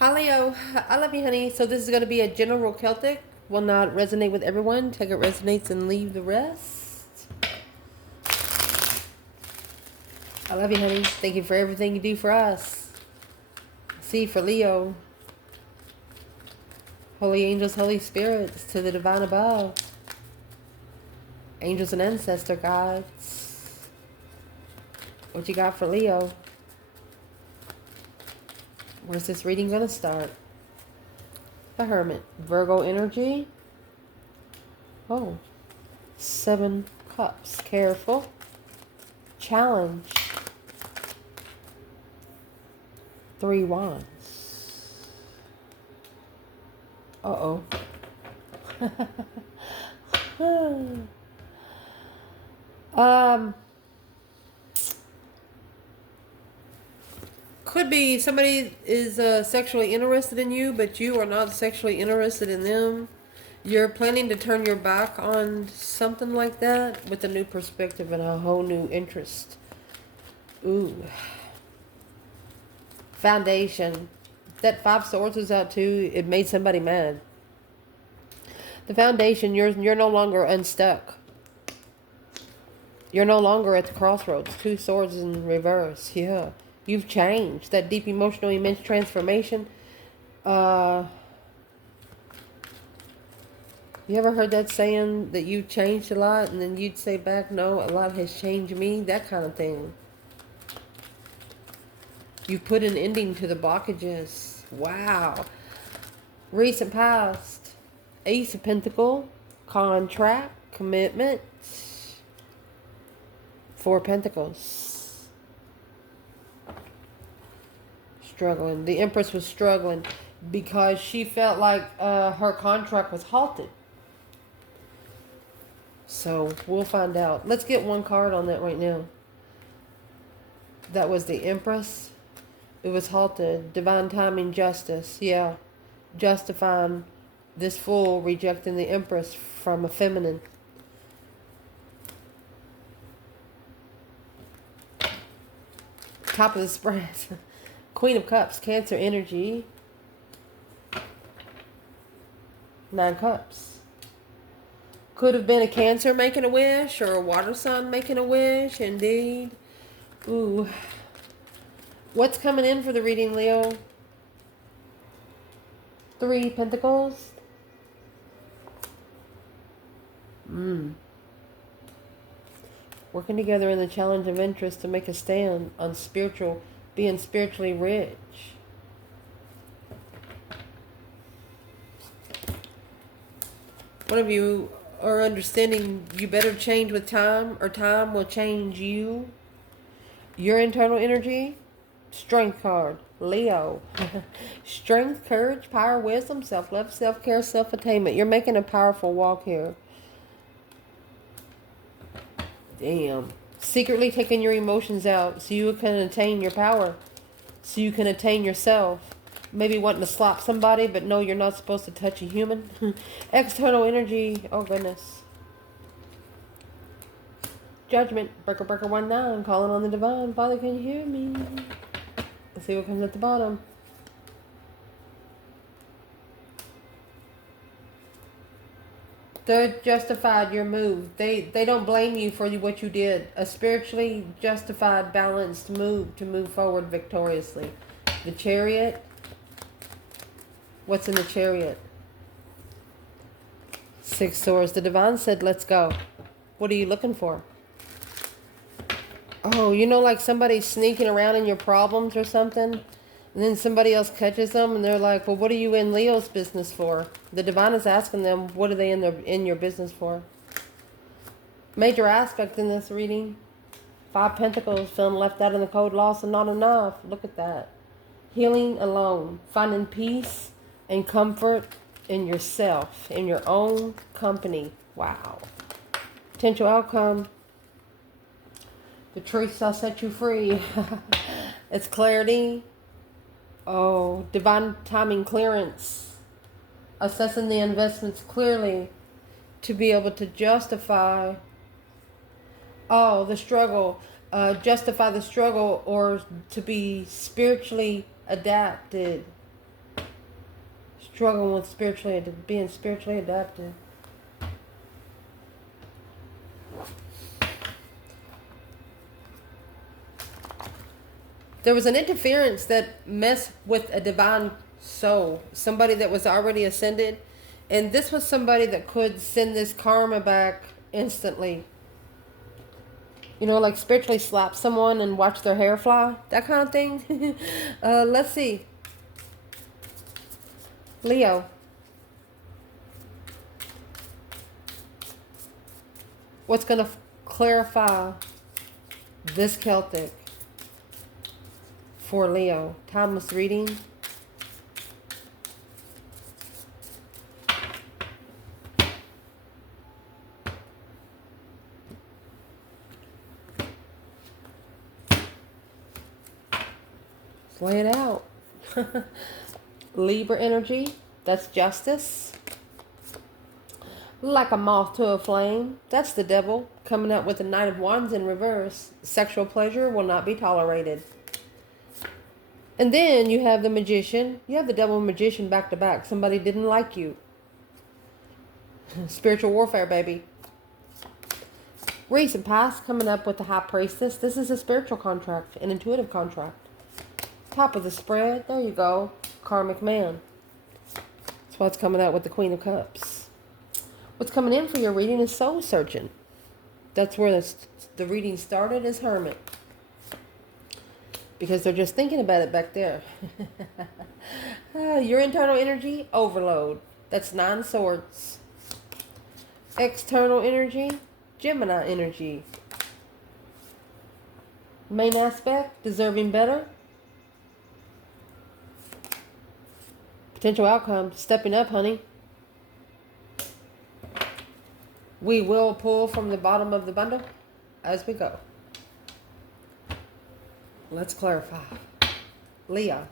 Hi Leo, I love you, honey. So this is going to be a general Celtic. Will not resonate with everyone. Take it resonates and leave the rest. I love you, honey. Thank you for everything you do for us. C for Leo. Holy angels, holy spirits, to the divine above. Angels and ancestor guides. What you got for Leo? Where's this reading going to start? The Hermit. Virgo energy. Oh. 7 cups. Careful. Challenge. 3 wands. Uh-oh. Could be somebody is sexually interested in you, but you are not sexually interested in them. You're planning to turn your back on something like that with a new perspective and a whole new interest. Ooh. Foundation. That 5 swords was out too. It made somebody mad. The foundation, you're no longer unstuck. You're no longer at the crossroads. 2 swords in reverse. Yeah. You've changed. That deep emotional immense transformation. You ever heard that saying that you changed a lot and then you'd say back, no, a lot has changed me? That kind of thing. You put an ending to the blockages. Wow. Recent past. Ace of Pentacle. Contract. Commitment. 4 Pentacles. Struggling. The Empress was struggling because she felt like her contract was halted. So we'll find out. Let's get one card on that right now. That was the Empress. It was halted. Divine timing, justice. Yeah. Justifying this fool rejecting the Empress from a feminine. Top of the spread. Queen of Cups. Cancer energy. 9 Cups. Could have been a Cancer making a wish or a water sign making a wish. Indeed. Ooh. What's coming in for the reading, Leo? 3 Pentacles. Working together in the challenge of interest to make a stand on being spiritually rich. One of you are understanding you better change with time, or time will change you. Your internal energy. Strength card. Leo. Strength, courage, power, wisdom, self-love, self-care, self-attainment. You're making a powerful walk here. Damn. Secretly taking your emotions out so you can attain your power. So you can attain yourself. Maybe wanting to slap somebody, but no, you're not supposed to touch a human. External energy. Oh, goodness. Judgment. Breaker, breaker, 1-9. Calling on the divine. Father, can you hear me? Let's see what comes at the bottom. They're justified your move. They don't blame you for what you did. A spiritually justified, balanced move to move forward victoriously. The Chariot. What's in the Chariot? 6 swords. The divine said, let's go. What are you looking for? Oh, you know, like somebody sneaking around in your problems or something, and then somebody else catches them, and they're like, well, what are you in Leo's business for? The divine is asking them, what are they in your business for? Major aspect in this reading. 5 Pentacles, feeling left out in the cold, lost and not enough. Look at that. Healing alone. Finding peace and comfort in yourself, in your own company. Wow. Potential outcome. The truth shall set you free. It's clarity. Oh, divine timing clearance. Assessing the investments clearly to be able to justify the struggle. Justify the struggle, or to be spiritually adapted. Struggling with being spiritually adapted. There was an interference that messed with a divine soul, somebody that was already ascended, and this was somebody that could send this karma back instantly. You know, like spiritually slap someone and watch their hair fly, that kind of thing. Let's see. Leo. What's going to clarify this Celtic for Leo? Timeless reading. Let's lay it out. Libra energy. That's justice. Like a moth to a flame. That's the devil coming out with the Knight of Wands in reverse. Sexual pleasure will not be tolerated. And then you have the Magician. You have the Devil and Magician back to back. Somebody didn't like you. Spiritual warfare, baby. Recent past coming up with the High Priestess. This is a spiritual contract, an intuitive contract. Top of the spread. There you go. Karmic man. That's what's coming out with the Queen of Cups. What's coming in for your reading is soul searching. That's where the reading started, as Hermit. Because they're just thinking about it back there. Your internal energy, overload. That's 9 swords. External energy, Gemini energy. Main aspect, deserving better. Potential outcome, stepping up, honey. We will pull from the bottom of the bundle as we go. Let's clarify. Leo.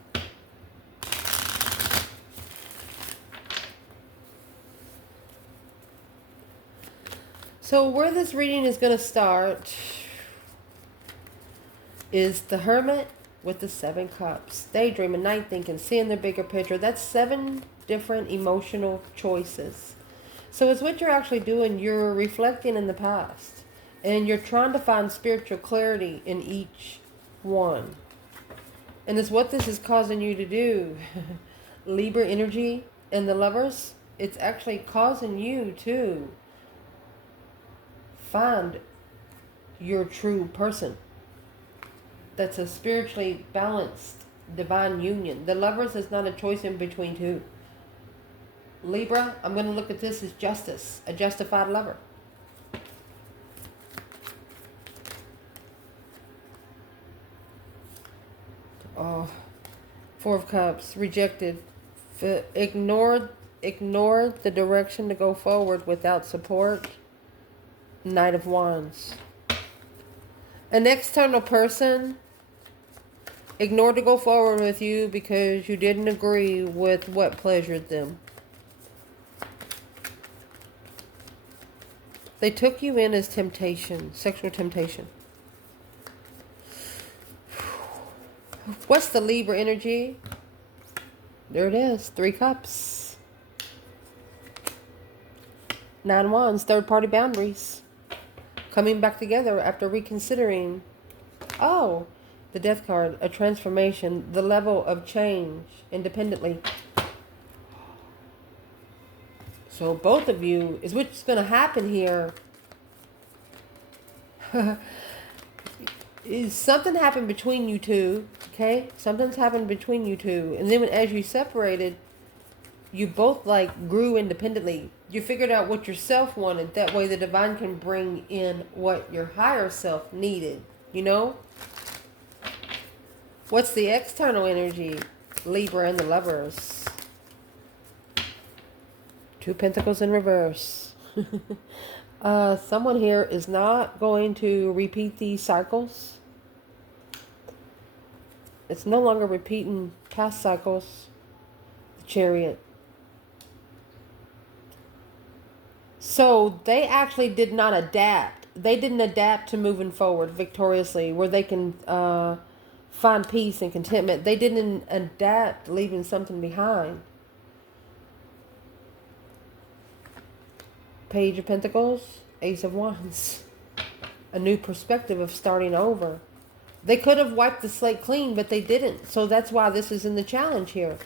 So where this reading is going to start is the Hermit with the 7 cups. Daydreaming, night thinking, seeing the bigger picture. That's 7 different emotional choices. So it's what you're actually doing. You're reflecting in the past. And you're trying to find spiritual clarity in each one. And it's what this is causing you to do. Libra energy and the Lovers. It's actually causing you to find your true person. That's a spiritually balanced divine union. The Lovers is not a choice in between two. Libra, I'm going to look at this as justice, a justified lover. Oh, 4 of Cups, rejected. Ignored the direction to go forward without support. Knight of Wands. An external person ignored to go forward with you because you didn't agree with what pleasured them. They took you in as temptation, sexual temptation. What's the Libra energy? There it is, 3 cups. 9 wands, third party boundaries. Coming back together after reconsidering. Oh, the Death card, a transformation, the level of change independently. So both of you, is what's going to happen here. Is something happened between you two, okay? Something's happened between you two. And then as you separated, you both like grew independently. You figured out what your self wanted. That way the divine can bring in what your higher self needed, you know? What's the external energy? Libra and the Lovers. 2 Pentacles in reverse. Someone here is not going to repeat these cycles. It's no longer repeating past cycles. The Chariot. So they actually did not adapt. They didn't adapt to moving forward victoriously where they can find peace and contentment. They didn't adapt leaving something behind. Page of Pentacles, Ace of Wands. A new perspective of starting over. They could have wiped the slate clean, but they didn't. So that's why this is in the challenge here.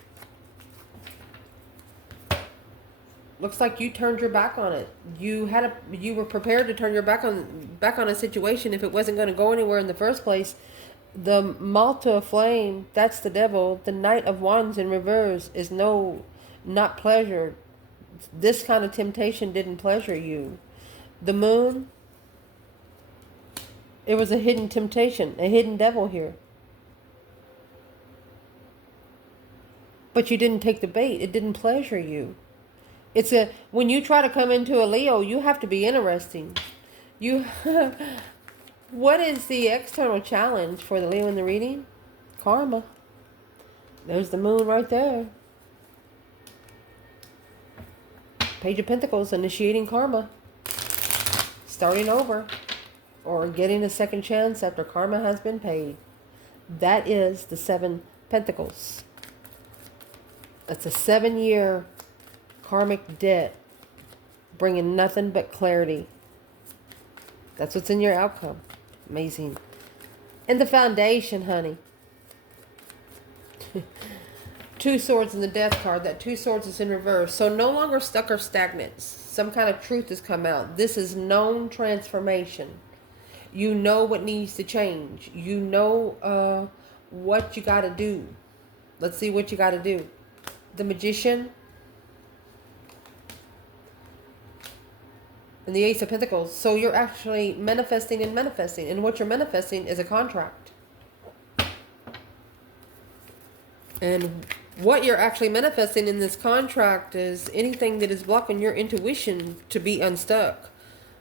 Looks like you turned your back on it. You were prepared to turn your back on a situation if it wasn't going to go anywhere in the first place. The Malta of Flame, that's the devil. The Knight of Wands in reverse is not pleasure. This kind of temptation didn't pleasure you. The Moon, it was a hidden temptation, a hidden devil here. But you didn't take the bait. It didn't pleasure you. When you try to come into a Leo, you have to be interesting. What is the external challenge for the Leo in the reading? Karma. There's the Moon right there. Page of Pentacles, initiating karma. Starting over. Or getting a second chance after karma has been paid. That is the 7 Pentacles. That's a 7-year karmic debt, bringing nothing but clarity. That's what's in your outcome. Amazing. And the Foundation, honey. 2 swords in the Death card. That 2 swords is in reverse. So no longer stuck or stagnant. Some kind of truth has come out. This is known transformation. You know what needs to change. You know what you got to do. Let's see what you got to do. The Magician. And the Ace of Pentacles. So you're actually manifesting and manifesting. And what you're manifesting is a contract. And what you're actually manifesting in this contract is anything that is blocking your intuition to be unstuck.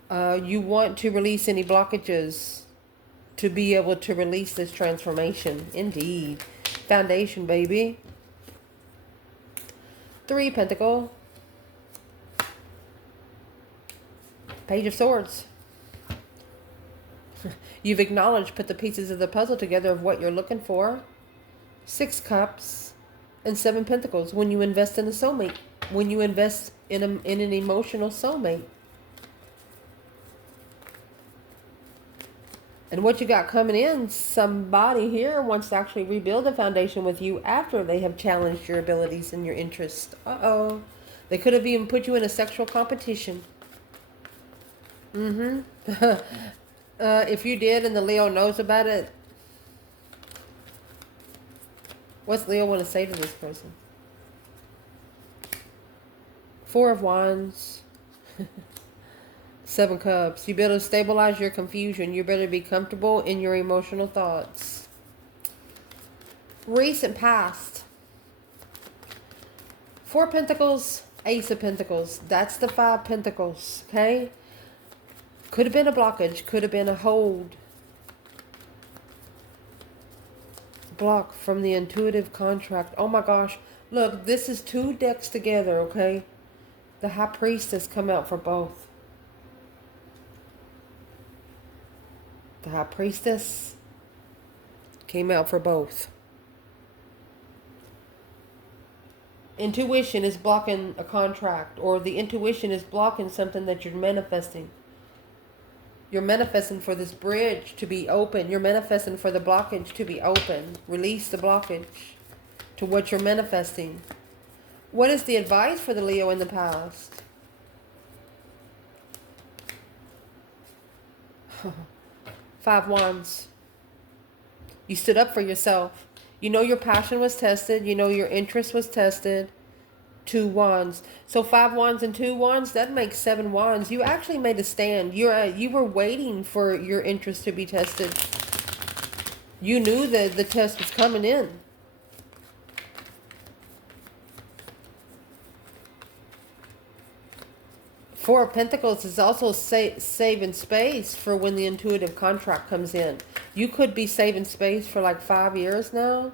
You want to release any blockages to be able to release this transformation. Indeed. Foundation, baby. 3 Pentacle. Page of Swords. You've acknowledged, put the pieces of the puzzle together of what you're looking for. 6 Cups and 7 Pentacles. When you invest in a soulmate. When you invest in an emotional soulmate. And what you got coming in, somebody here wants to actually rebuild a foundation with you after they have challenged your abilities and your interests. Uh-oh. They could have even put you in a sexual competition. If you did and the Leo knows about it, what's Leo want to say to this person? 4 of Wands. 7 Cups. You better stabilize your confusion. You better be comfortable in your emotional thoughts. Recent past. 4 Pentacles, Ace of Pentacles. That's the 5 Pentacles, okay? Could have been a blockage. Could have been a hold. Block from the intuitive contract. Oh my gosh. Look, this is 2 decks together, okay? The High Priestess come out for both. The High Priestess came out for both. Intuition is blocking a contract, or the intuition is blocking something that you're manifesting. You're manifesting for this bridge to be open. You're manifesting for the blockage to be open. Release the blockage to what you're manifesting. What is the advice for the Leo in the past? 5 Wands. You stood up for yourself. You know your passion was tested. You know your interest was tested. 2 Wands. So 5 Wands and 2 Wands, that makes 7 Wands. You actually made a stand. You were waiting for your interest to be tested. You knew that the test was coming in. Four of Pentacles is also saving space for when the intuitive contract comes in. You could be saving space for like 5 years now.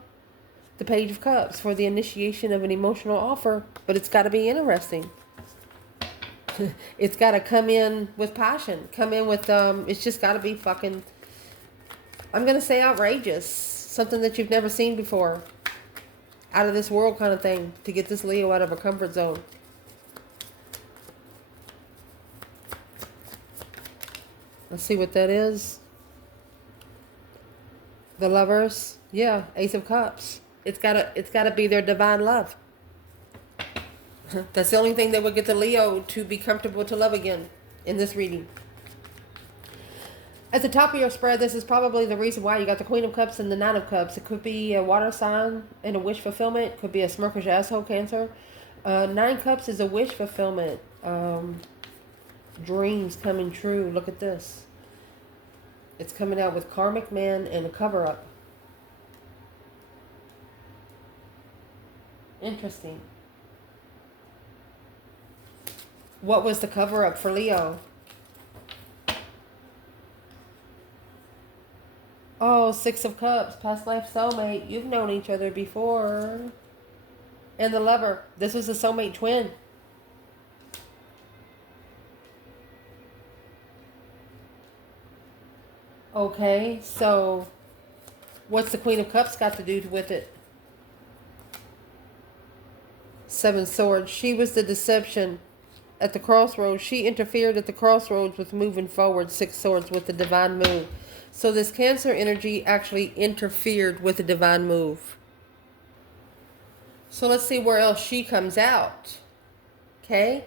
The Page of Cups for the initiation of an emotional offer. But it's got to be interesting. It's got to come in with passion. Come in with, it's just got to be fucking, I'm going to say outrageous. Something that you've never seen before. Out of this world kind of thing. To get this Leo out of a comfort zone. Let's see what that is. The Lovers. Yeah, Ace of Cups. It's gotta be their divine love. That's the only thing that would get the Leo to be comfortable to love again in this reading. At the top of your spread, this is probably the reason why you got the Queen of Cups and the Nine of Cups. It could be a water sign and a wish fulfillment. It could be a smirkish asshole Cancer. Nine Cups is a wish fulfillment. Dreams coming true. Look at this. It's coming out with karmic man and a cover-up. Interesting. What was the cover-up for Leo? Oh, Six of Cups, past life soulmate. You've known each other before. And the Lover. This was a soulmate twin. Okay, so what's the Queen of Cups got to do with it? Seven Swords. She was the deception at the crossroads. She interfered at the crossroads with moving forward. Six Swords with the divine move. So this Cancer energy actually interfered with the divine move. So let's see where else she comes out. Okay.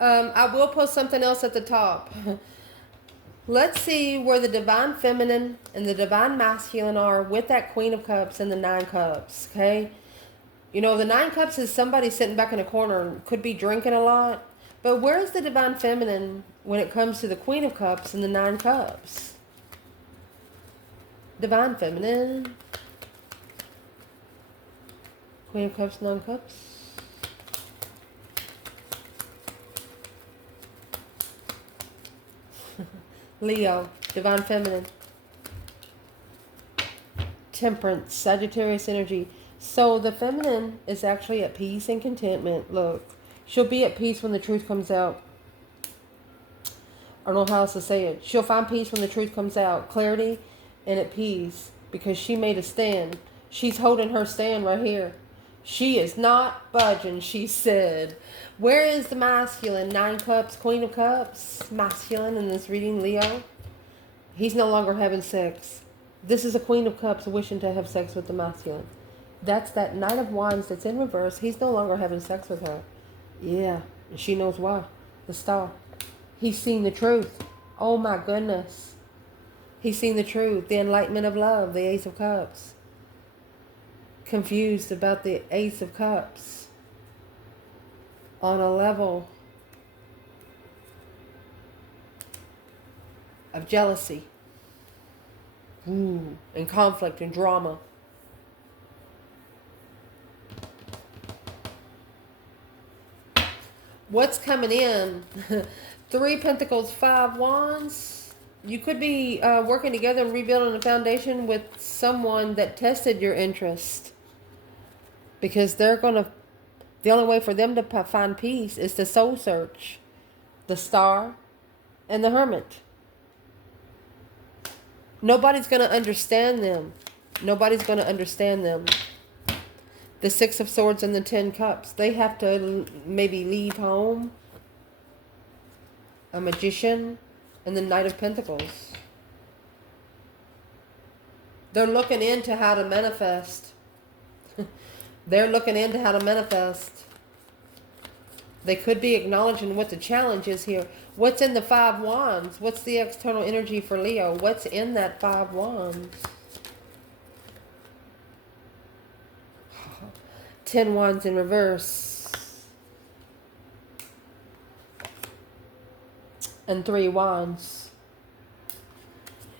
I will post something else at the top. Let's see where the divine feminine and the divine masculine are with that Queen of Cups and the Nine Cups. Okay. You know, the Nine Cups is somebody sitting back in a corner and could be drinking a lot. But where's the divine feminine when it comes to the Queen of Cups and the Nine Cups? Divine feminine. Queen of Cups, Nine Cups. Leo, divine feminine. Temperance, Sagittarius energy. So the feminine is actually at peace and contentment. Look, she'll be at peace when the truth comes out. I don't know how else to say it. She'll find peace when the truth comes out. Clarity and at peace because she made a stand. She's holding her stand right here. She is not budging, she said. Where is the masculine? Nine Cups, Queen of Cups. Masculine in this reading, Leo. He's no longer having sex. This is a Queen of Cups wishing to have sex with the masculine. That's that Knight of Wands that's in reverse. He's no longer having sex with her. Yeah, and she knows why. The Star. He's seen the truth. Oh my goodness. He's seen the truth. The enlightenment of love. The Ace of Cups. Confused about the Ace of Cups. On a level of jealousy. And conflict and drama. What's coming in? Three Pentacles, Five Wands. You could be working together and rebuilding a foundation with someone that tested your interest. Because they're going to... The only way for them to find peace is to soul search. The Star and the Hermit. Nobody's going to understand them. Nobody's going to understand them. The Six of Swords and the Ten Cups. They have to maybe leave home. A Magician and the Knight of Pentacles. They're looking into how to manifest. They're looking into how to manifest. They could be acknowledging what the challenge is here. What's in the Five Wands? What's the external energy for Leo? What's in that Five Wands? 10 Wands in reverse. And 3 Wands.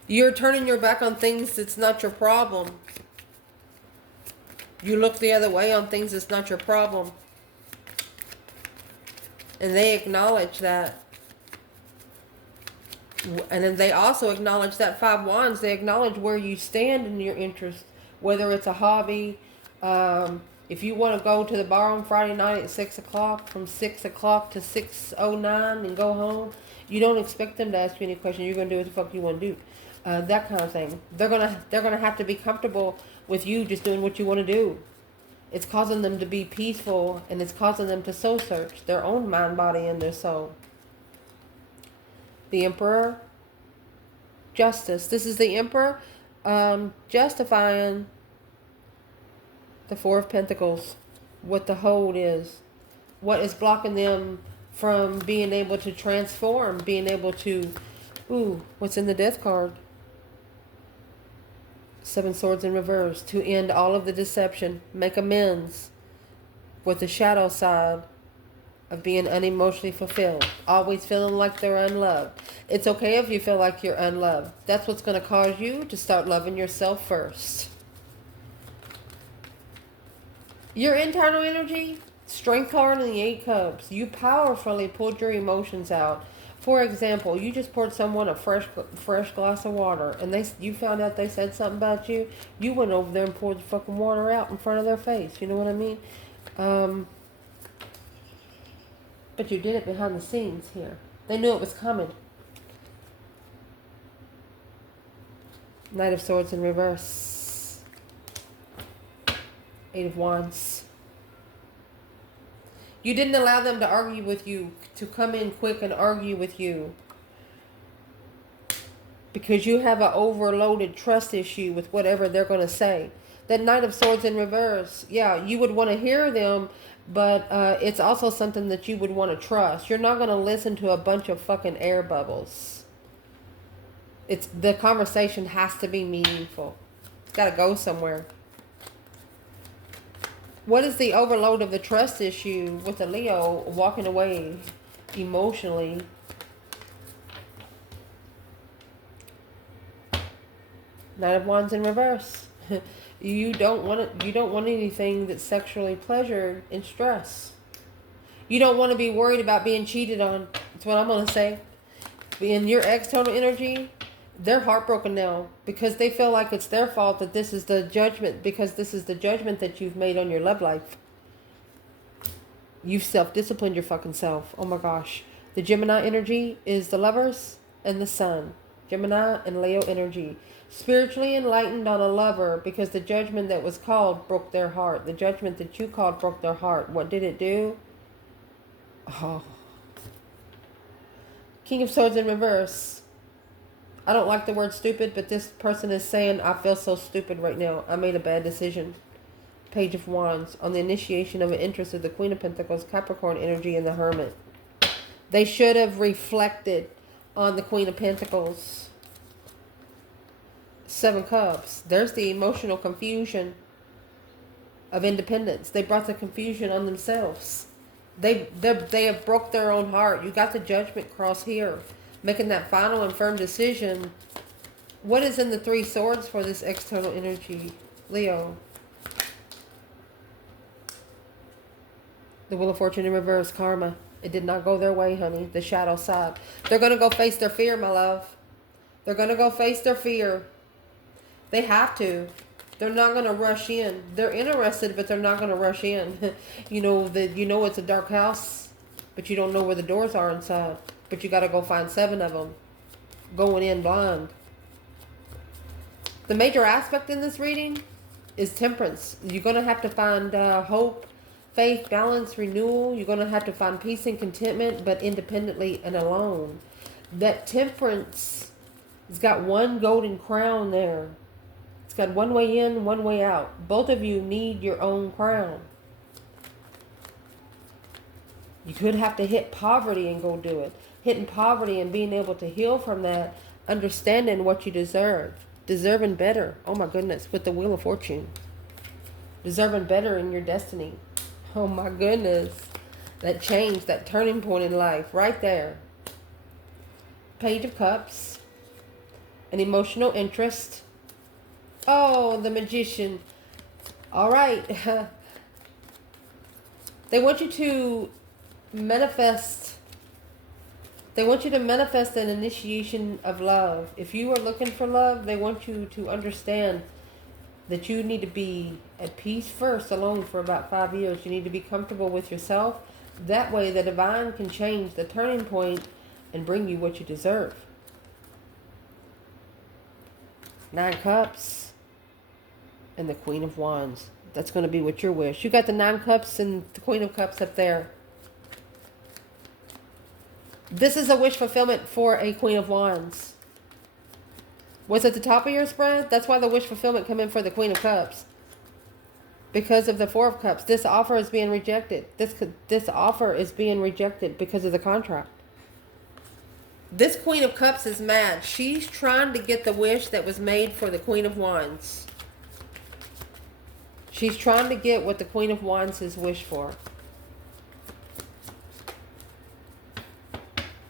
You're turning your back on things that's not your problem. You look the other way on things that's not your problem. And they acknowledge that. And then they also acknowledge that Five Wands. They acknowledge where you stand in your interest. Whether it's a hobby. If you want to go to the bar on Friday night at 6 o'clock. From 6 o'clock to 6:09 and go home. You don't expect them to ask you any questions. You're going to do what the fuck you want to do. That kind of thing. They're gonna have to be comfortable with you just doing what you want to do. It's causing them to be peaceful, and it's causing them to soul search their own mind, body, and their soul. The Emperor Justice. This is the Emperor justifying the Four of Pentacles. What the hold is. What is blocking them from being able to transform. Being able to... Ooh, what's in the Death card? Seven Swords in reverse. To end all of the deception. Make amends with the shadow side of being unemotionally fulfilled. Always feeling like they're unloved. It's okay if you feel like you're unloved. That's what's going to cause you to start loving yourself first. Your internal energy, Strength card and the 8 Cups. You powerfully pulled your emotions out. For example, you just poured someone a fresh glass of water, and you found out they said something about you. You went over there and poured the fucking water out in front of their face. You know what I mean? But you did it behind the scenes here. They knew it was coming. Knight of Swords in reverse. 8 of Wands. You didn't allow them to argue with you, to come in quick and argue with you. Because you have an overloaded trust issue with whatever they're going to say. That Knight of Swords in reverse. Yeah, you would want to hear them, but it's also something that you would want to trust. You're not going to listen to a bunch of fucking air bubbles. The conversation has to be meaningful. It's got to go somewhere. What is the overload of the trust issue with the Leo walking away emotionally? Knight of Wands in reverse. You don't want anything that's sexually pleasured in stress. You don't want to be worried about being cheated on. That's what I'm going to say. In your external energy, they're heartbroken now because they feel like it's their fault that this is the judgment, because this is the judgment that you've made on your love life. You've self-disciplined your fucking self. Oh my gosh. The Gemini energy is the Lovers and the Sun. Gemini and Leo energy. Spiritually enlightened on a lover because the judgment that was called broke their heart. The judgment that you called broke their heart. What did it do? Oh. King of Swords in reverse. I don't like the word stupid, but this person is saying, I feel so stupid right now. I made a bad decision. Page of Wands. On the initiation of an interest of the Queen of Pentacles, Capricorn energy, and the Hermit. They should have reflected on the Queen of Pentacles. 7 Cups. There's the emotional confusion of independence. They brought the confusion on themselves. They have broke their own heart. You got the Judgment cross here. Making that final and firm decision. What is in the 3 Swords for this external energy, Leo? The Wheel of Fortune in reverse, karma. It did not go their way, honey. The shadow side. They're going to go face their fear, my love. They're going to go face their fear. They have to. They're not going to rush in. They're interested, but they're not going to rush in. You know it's a dark house, but you don't know where the doors are inside. But you got to go find 7 of them. Going in blind. The major aspect in this reading is temperance. You're going to have to find hope, faith, balance, renewal. You're going to have to find peace and contentment, but independently and alone. That temperance has got one golden crown there. It's got one way in, one way out. Both of you need your own crown. You could have to hit poverty and go do it. Hitting poverty and being able to heal from that. Understanding what you deserve. Deserving better. Oh my goodness. With the Wheel of Fortune. Deserving better in your destiny. Oh my goodness. That change. That turning point in life. Right there. Page of Cups. An emotional interest. Oh, the Magician. All right. They want you to manifest. They want you to manifest an initiation of love. If you are looking for love, they want you to understand that you need to be at peace first, alone for about 5 years. You need to be comfortable with yourself. That way the divine can change the turning point and bring you what you deserve. 9 Cups and the Queen of Wands. That's going to be what your wish. You got the 9 Cups and the Queen of Cups up there. This is a wish fulfillment for a Queen of Wands. What's at the top of your spread? That's why the wish fulfillment come in for the Queen of Cups. Because of the Four of Cups. This offer is being rejected. This offer is being rejected because of the contract. This Queen of Cups is mad. She's trying to get the wish that was made for the Queen of Wands. She's trying to get what the Queen of Wands has wished for.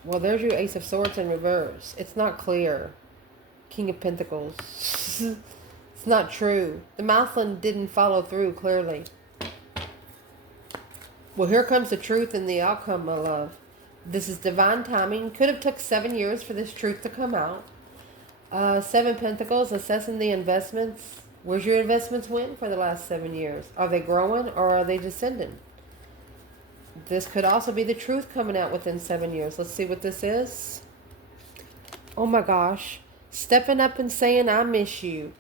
Well, there's your Ace of Swords in reverse. It's not clear. King of Pentacles. It's not true. The Mouthland didn't follow through clearly. Well, here comes the truth and the outcome, my love. This is divine timing. Could have took 7 years for this truth to come out. 7 Pentacles, assessing the investments. Where's your investments went for the last 7 years? Are they growing or are they descending? This could also be the truth coming out within 7 years. Let's see what this is. Oh my gosh. Stepping up and saying, I miss you.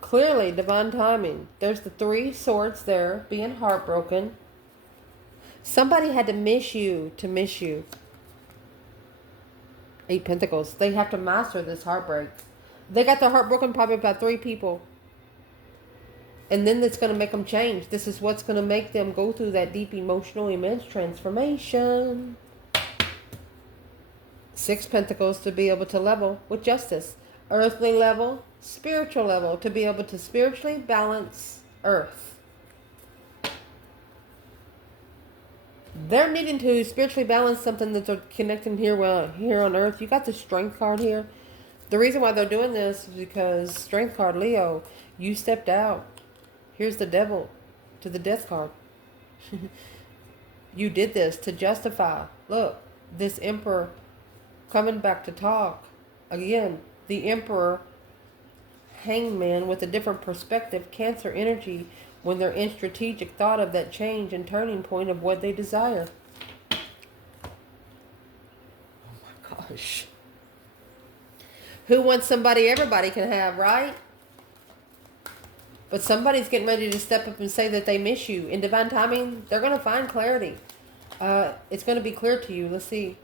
Clearly, divine timing. There's the 3 swords there, being heartbroken. Somebody had to miss you to miss you. 8 Pentacles. They have to master this heartbreak. They got their heart broken probably by 3 people. And then it's going to make them change. This is what's going to make them go through that deep, emotional, immense transformation. 6 Pentacles to be able to level with justice. Earthly level, spiritual level. To be able to spiritually balance Earth. They're needing to spiritually balance something that they're connecting here on Earth. You got the Strength card here. The reason why they're doing this is because Strength card, Leo, you stepped out. Here's the Devil to the Death card. You did this to justify. Look, this Emperor coming back to talk. Again, the Emperor, Hangman with a different perspective, Cancer energy, when they're in strategic thought of that change and turning point of what they desire. Oh my gosh. Who wants somebody everybody can have, right? But somebody's getting ready to step up and say that they miss you. In divine timing, they're going to find clarity. It's going to be clear to you. Let's see.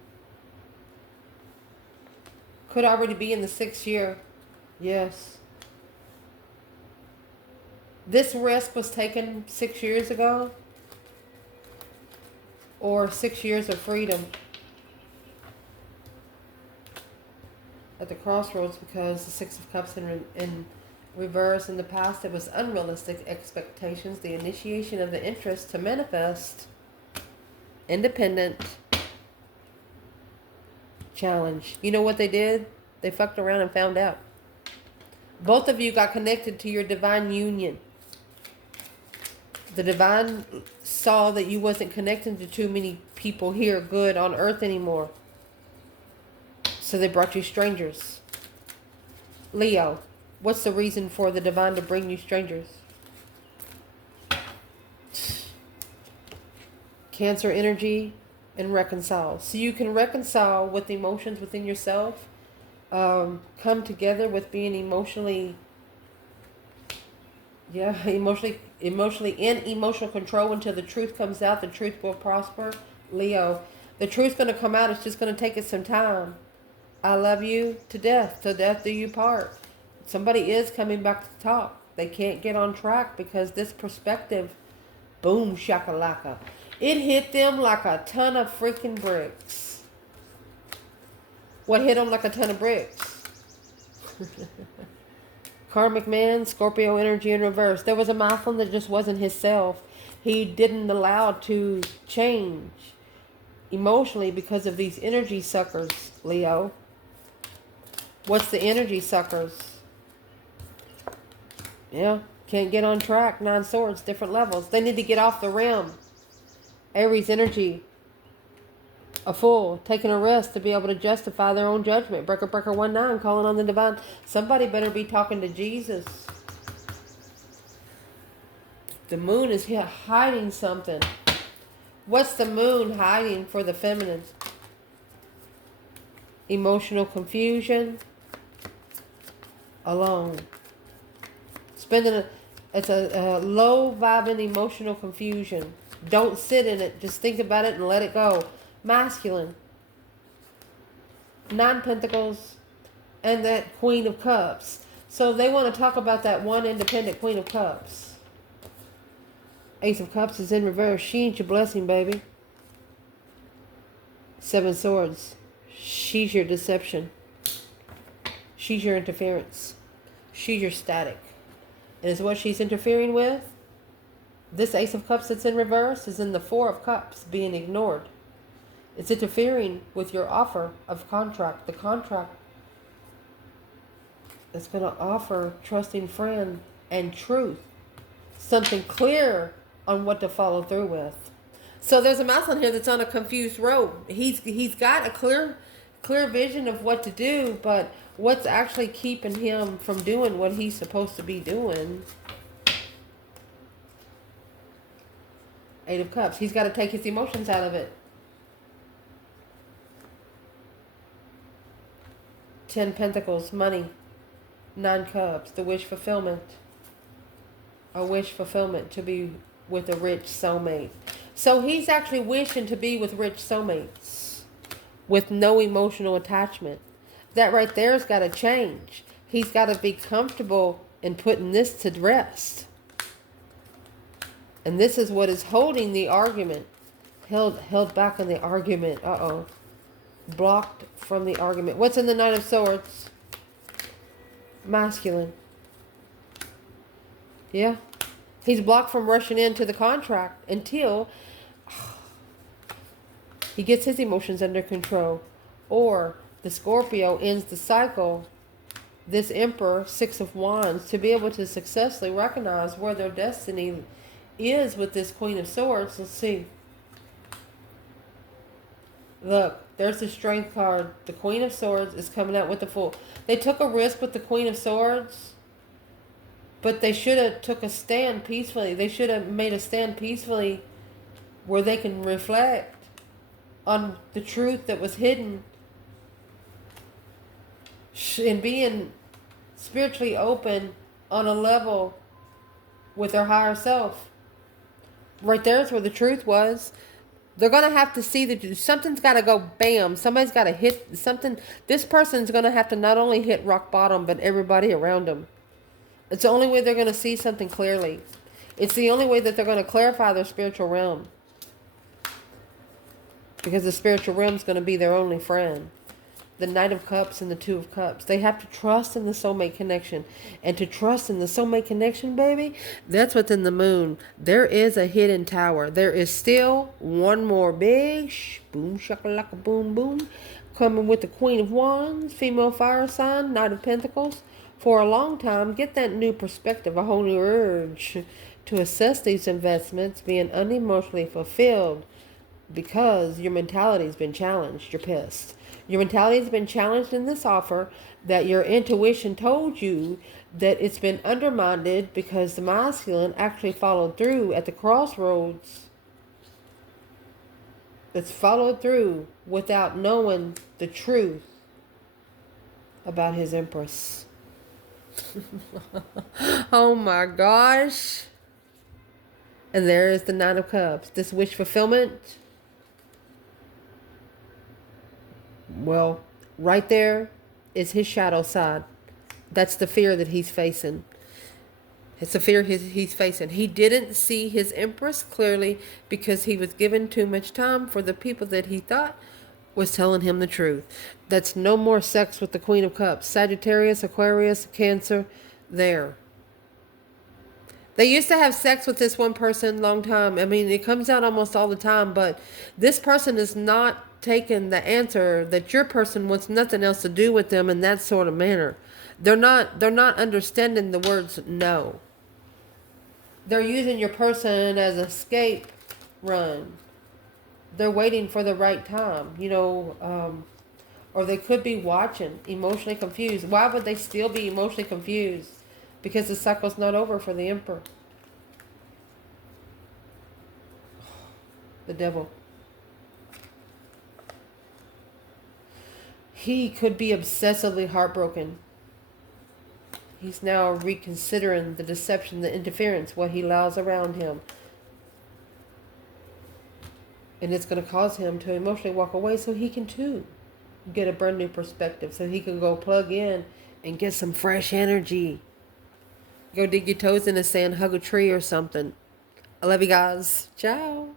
Could already be in the 6th year. Yes. This risk was taken 6 years ago. Or 6 years of freedom. At the crossroads, because the 6 of Cups in reverse. In the past, it was unrealistic expectations. The initiation of the interest to manifest. Independent. Challenge. You know what they did? They fucked around and found out. Both of you got connected to your divine union. The divine saw that you wasn't connecting to too many people here good on Earth anymore. So they brought you strangers. Leo, what's the reason for the divine to bring you strangers? Cancer energy and reconcile. So you can reconcile with the emotions within yourself. Come together with being emotionally in emotional control until the truth comes out. The truth will prosper. Leo, the truth's going to come out. It's just going to take it some time. I love you to death. Till death do you part. Somebody is coming back to talk. They can't get on track because this perspective, boom, shakalaka. It hit them like a ton of freaking bricks. What hit them like a ton of bricks? Karmic man, Scorpio energy in reverse. There was a Malcolm that just wasn't himself. He didn't allow to change emotionally because of these energy suckers, Leo. What's the energy suckers? Yeah, can't get on track. 9 swords, different levels. They need to get off the rim. Aries energy. A fool, taking a rest to be able to justify their own judgment. Breaker 19, calling on the divine. Somebody better be talking to Jesus. The moon is here hiding something. What's the moon hiding for the feminine? Emotional confusion. Alone. It's a low vibing emotional confusion. Don't sit in it. Just think about it and let it go. Masculine. 9 Pentacles. and that Queen of Cups. So they want to talk about that one independent Queen of Cups. Ace of Cups is in reverse. She ain't your blessing, baby. Seven of Swords. She's your deception. She's your interference. She's your static. And is what she's interfering with? This Ace of Cups that's in reverse is in the Four of Cups, being ignored. It's interfering with your offer of contract. The contract is going to offer trusting friend and truth. Something clear on what to follow through with. So there's a mouse on here that's on a confused road. He's got a clear vision of what to do, but what's actually keeping him from doing what he's supposed to be doing? Eight of Cups. He's got to take his emotions out of it. 10 Pentacles, money. 9 Cups, the wish fulfillment. A wish fulfillment to be with a rich soulmate. So he's actually wishing to be with rich soulmates with no emotional attachment. That right there's got to change. He's got to be comfortable in putting this to rest. And this is what is holding the argument. Held back in the argument. Uh-oh. Blocked from the argument. What's in the Knight of Swords? Masculine. Yeah. He's blocked from rushing into the contract until he gets his emotions under control. Or the Scorpio ends the cycle. This Emperor, Six of Wands, to be able to successfully recognize where their destiny is with this Queen of Swords. Let's see. Look, there's the Strength card. The Queen of Swords is coming out with the Fool. They took a risk with the Queen of Swords, but they should have took a stand peacefully. They should have made a stand peacefully where they can reflect on the truth that was hidden and being spiritually open on a level with their higher self. Right there is where the truth was. They're going to have to see that something's got to go bam. Somebody's got to hit something. This person's going to have to not only hit rock bottom, but everybody around them. It's the only way they're going to see something clearly. It's the only way that they're going to clarify their spiritual realm. Because the spiritual realm is going to be their only friend. The Knight of Cups and the Two of Cups. They have to trust in the soulmate connection. And to trust in the soulmate connection, baby, that's what's in the Moon. There is a hidden tower. There is still one more big boom shakalaka boom boom coming with the Queen of Wands, female fire sign, Knight of Pentacles. For a long time, get that new perspective, a whole new urge to assess these investments being unemotionally fulfilled because your mentality has been challenged. You're pissed. Your mentality has been challenged in this offer that your intuition told you that it's been undermined because the masculine actually followed through at the crossroads. It's followed through without knowing the truth about his Empress. Oh my gosh. And there is the Nine of Cups. This wish fulfillment. Well, right there is his shadow side. That's the fear that he's facing. It's the fear he's facing. He didn't see his Empress clearly because he was given too much time for the people that he thought was telling him the truth. That's no more sex with the Queen of Cups. Sagittarius, Aquarius, Cancer, there. They used to have sex with this one person long time. I mean, it comes out almost all the time, but this person is not taking the answer that your person wants nothing else to do with them in that sort of manner. They're not understanding the words no. They're using your person as an escape run. They're waiting for the right time, or they could be watching, emotionally confused. Why would they still be emotionally confused? Because the cycle's not over for the Emperor. The Devil. He could be obsessively heartbroken. He's now reconsidering the deception, the interference, what he allows around him. And it's going to cause him to emotionally walk away so he can too. get a brand new perspective so he can go plug in and get some fresh energy. Go dig your toes in the sand, hug a tree or something. I love you guys. Ciao.